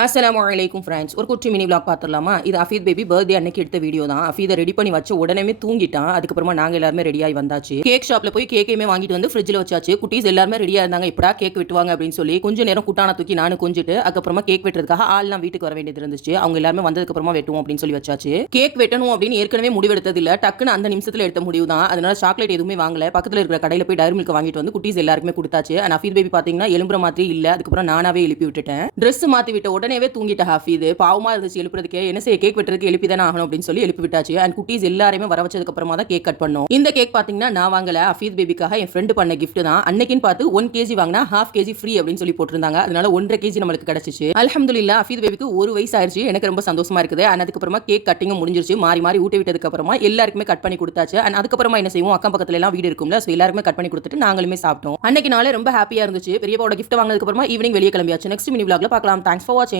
அஸ்ஸலாமுஅலைக்கும் friends. ஒரு குட்டி mini vlog பார்த்துடலாமா? இது அஃபீத் பேபி பர்த்டே அன்னைக்கு எடுத்த வீடியோ தான். அஃபீதை ரெடி பண்ணி வச்ச உடனே தூங்கிட்டான். அதுக்கப்புறமா நாங்கள் எல்லாருமே ரெடியாகி வந்தாச்சு. கேக் ஷாப்பில் போய் கேக்கையுமே வாங்கிட்டு வந்து ஃப்ரிட்ஜில் வச்சாச்சு. குட்டீஸ் எல்லாருமே ரெடியாக இருந்தாங்க. இப்படா கேக் வெட்டுவாங்க அப்படின்னு சொல்லி கொஞ்சம் நேரம் குட்டான தூக்கி நானும் கொஞ்சிட்டு அதுக்கப்புறமா கேக் வெட்டுறதுக்காக ஆள்லாம் வீட்டுக்கு வர வேண்டியது இருந்துச்சு. அவங்க எல்லாருமே வந்ததுக்கப்புறமா வெட்டுவோம் அப்படின்னு சொல்லி வச்சாச்சு. கேக் வெட்டணும் அப்படின்னு ஏற்கனவே முடிவெடுத்தது இல்லை. டக்குன்னு அந்த நிமிஷத்தில் எடுத்த முடிவு தான். அதனால சாக்லேட் எதுவுமே வாங்கல. பக்கத்தில் இருக்கிற கடையில் போய் டைரி மில்க் வாங்கிட்டு வந்து குட்டீஸ் எல்லாருக்குமே கொடுத்தாச்சு. அண்ட் அஃபீத் பேபி பார்த்தீங்கன்னா எலும்புற மாதிரி இல்லை. அதுக்கப்புறம் நானாவே எழுப்பி விட்டுட்டேன். ட்ரெஸ் மாற்றி விட்ட உடனே தூங்கிட்ட இது பாவமா இருந்துச்சு எழுப்புறதுக்கு. என்ன செய்ய, கேக் வெட்டுறதுக்கு எழுப்பி தானே ஆகணும் அப்படின்னு சொல்லி எழுப்பி விட்டாச்சு. அண்ட் குட்டீஸ் எல்லாரையுமே வர வச்சதுக்கு அப்புறமா தான் கேக் கட் பண்ணோம். இந்த கேக் பாத்தீங்கன்னா நான் வாங்கல, அஃபீத் பேபிக்காக என் ஃப்ரெண்ட் பண்ண கிஃப்ட் தான். அன்னைக்குன்னு பார்த்து 1 kg வாங்கினா 1/2 kg ஃப்ரீ அப்படின்னு சொல்லி போட்டிருந்தாங்க. அதனால 1.5 kg நம்மளுக்கு கிடைச்சிச்சு. அல்ஹம்துலில்லாஹ் அஃபீத் பேபிக்கு 1 வயசு ஆயிடுச்சு. எனக்கு ரொம்ப சந்தோஷமா இருக்குது. அண்ட் அதுக்கப்புறமா கேக் கட்டிங்கும் முடிஞ்சிருச்சு. மாறி மாறி ஊட்டி விட்டதுக்கு அப்புறமா எல்லாருக்குமே கட் பண்ணி கொடுத்தாச்சு. அண்ட் அதுக்கப்புறமா என்ன செய்வோம், அக்கம் பக்கத்துல எல்லாம் வீடு இருக்கும்ல, சோ எல்லாருமே கட் பண்ணி கொடுத்துட்டு நாங்களுமே சாப்பிட்டோம். அன்னைக்கு நாளே ரொம்ப ஹாப்பியா இருந்துச்சு. பெரியப்பாவோட கிஃப்ட் வாங்கினதுக்கு அப்புறமா ஈவினிங் வெளியே கிளம்பியாச்சு. நெக்ஸ்ட் மினி vlogல பார்க்கலாம். தேங்க்ஸ் ஃபார் வாட்சிங்.